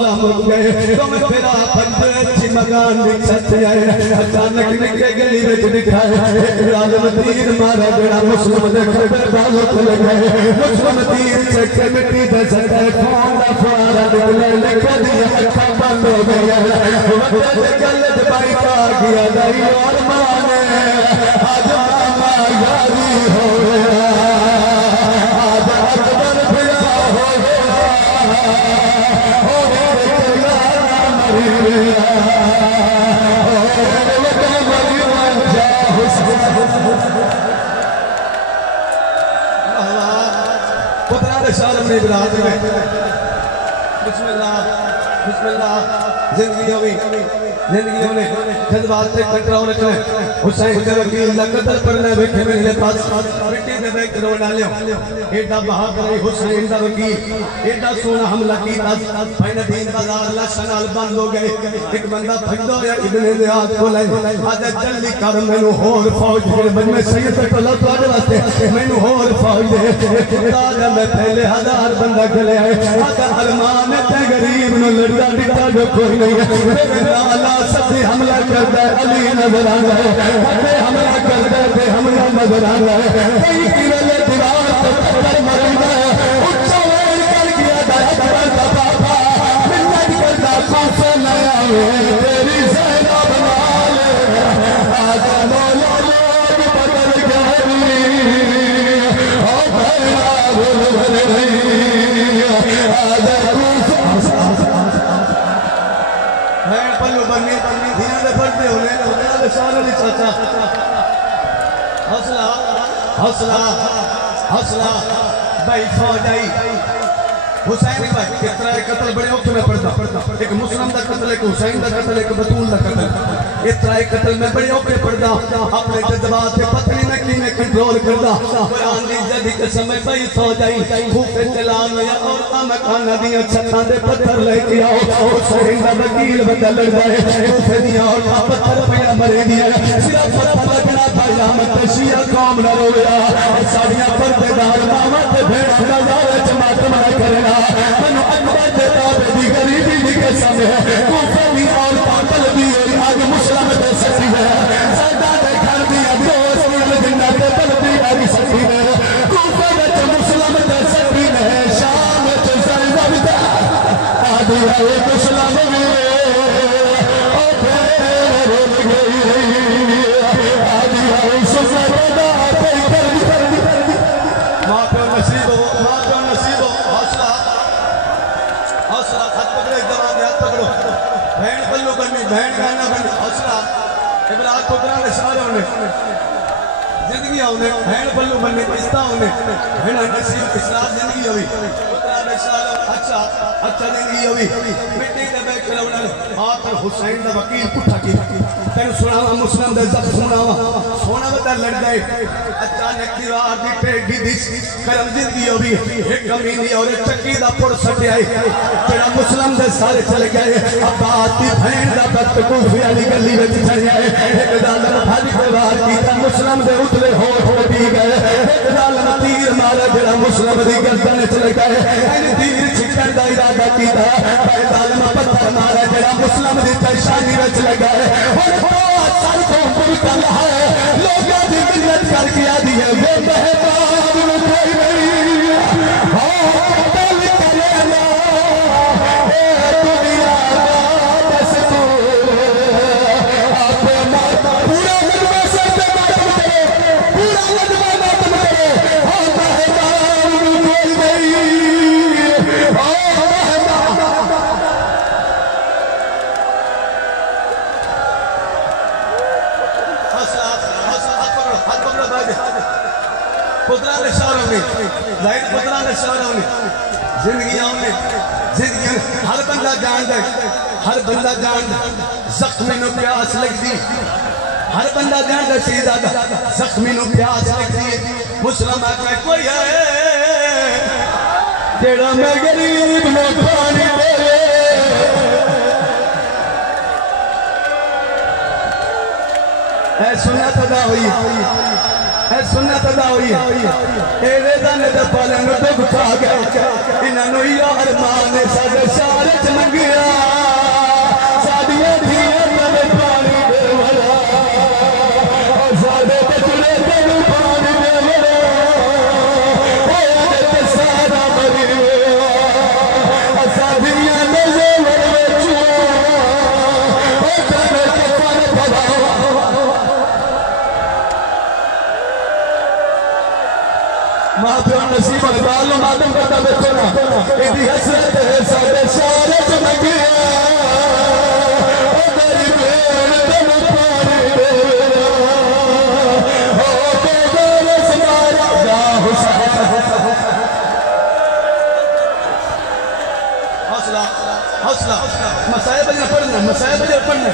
फासला मुक गए तो मैं तेरा पंच मकान देख सकते हैं अचानक निकले गली में दिखाए आलम तीर मारा बड़ा मुस्लिम ने खबर बालों को लगाए मुस्लिम तीर चक्के मिट्टी दे सकता है फाड़ा फाड़ा निकले लिख दिया अखा बंद हो गया वक्त गलत भाई का गया नहीं और माने आज मामा यारी हो गया आज अकबर भैया हो गया हो गया मरी गया जिंदगी हुई जिंदगी होने जज्बात से टकराव रखना हुसैन के वकील लकदर पढ़ने बैठे मेरे पास मिट्टी दे बैठ रो डालियो एडा बहादुर हुसैन दा वकील एडा सोना हमला कीता भाई नदीन बाजार लशनाल बंद हो गए एक बंदा भजदो या इब्ने ज़ियाद को ले आज जल्दी कर मेनू होर फौज दे बन्ने सैयद तकला तोड़े वास्ते मेनू होर फौज दे ताजा मैं पहले 1000 बंदा चले आए आज अरमान ते गरीब नु लड़दा डिटा जो कोई नहीं अल्लाह सभी हमला करता है अली नजर आ रहा है हमला करता है हमला नजर आ रहा है कई किले दीवार पर पत्थर मरना है उच्च वेल कर किया दया का पापा मिन्नत करता खासे नया तेरी ज़ैनब बना ले आज मौला लोग बदल गए ओ भैया बोल रही आज हौसला हौसला हौसला भाई फौज आई हुसैन भाई कितना कत्ल बड़े औखे में पड़ता एक मुस्लिम का कत्ल एक हुसैन का कत्ल एक बतूल का कत्ल इतना कत्ल में बड़े औखे पड़ता अपने जज्बात से पत्नी में की में कंट्रोल करता कुरान दी जदी के समय भाई फौज आई भूखे चलान या औरतां मकाना दियां छत्तां दे पत्थर लेके आओ हुसैन दा वकील बंदा लड़दा है भूखे दियां औरतां पत्थर पिया मरे दियां सिरा पत्थर लगना भाई मत शिया कौम न रोया साडियां पर्देदार मावा ते भेड़ नजारे जमात में करना मनु अकबर दे ताबे दी गरीबी दी कसम है कूफे दी और पागल दी आज मुस्लिम दे सती है सदा दे घर दी दोस्त मिल जिन्ना दे बल दी आरी सती है कूफे विच मुस्लिम दे सती है शाम विच ज़ैनब दा आदि है मुस्लिम वे ओ फेर रोल गई आदि है सुज़ैब दा पे कर मां पे नसीब हो बहन गाना बनी हौसला इब्राहिम पुत्रा ने सारे होने जिंदगी होने बहन पल्लू बनने किस्ता होने बहन नसीब इस्लाम जिंदगी हुई पुत्रा ने सारे अच्छा अच्छा जिंदगी हुई मिट्टी दे बैठ के लवना आखिर हुसैन दा वकील पुठा की तेन सुनावा मुस्लिम दे जब सुनावा सोना बता लड़ गए अचानक दीवार दी टेढ़ी दिस करम जिंदगी हुई एक कमीनी और एक चक्की दा पुर सटे आई तेरा मुस्लिम दे सारे चले गए अब्बास दी बहन दा वक्त कूफे वाली गली विच चढ़ आए एक जालिम भज के वार कीता मुस्लिम दे उतले होठ पी गए एक जालिम तीर मारा जेड़ा मुस्लिम दी गर्दन च लगाए इन तीर छिकण दा इरादा कीता भाई जालिम पत्थर मारा जेड़ा मुस्लिम दी परेशानी विच लगाए सर को मुकल है लोगों की मिन्नत करके आदि है वे मेहमान कोई नहीं हाँ दिल करेगा ए दुनिया बस तू आपे माता पूरा लगवा सकते मातम करे पूरा लगवा मातम करे हाँ मेहमान कोई नहीं हाँ पुत्रा ने शहरों में जाहिर पुत्रा ने शहरों में जिंदगी हर बंदा जानता हर बंदा जानता जख्मी नु प्यास लगती हर बंदा जानता सीधा जख्मी नु प्यास लगती मुस्लिम आका कोई है जेड़ा मैं गरीब नु पानी दे ऐ सुन्नत अदा हुई सुन्नत अदा हुई रेजा ने तो पालन दुख खा गया इन्होंने अरमान साढ़े सारे च मंगिया नसीब बाल मातम करता बैठो ना इदी हसरत है सारे सारे चमके ओ मेरी बेन तुम पारे ओ बेगोर समारा या हुसैन हौसला हौसला मसाइब ने पढ़ना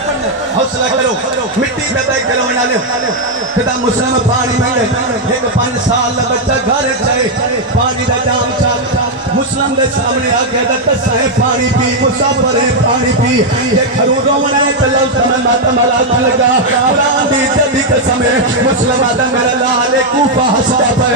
हौसला करो मिट्टी का तय करो ना ले कदा मुस्लिम पानी में एक 5 साल बच्चा घर जाए पानी का जाम चाल मुस्लिम के सामने आके दसा है पानी पी मुसाफिर है पानी पी ये खरूदों बनाए तलल समय मातम अला लगा कुरान दी जदी कसम मुस्लिम आदम मेरा लाल कूफा हंसता पे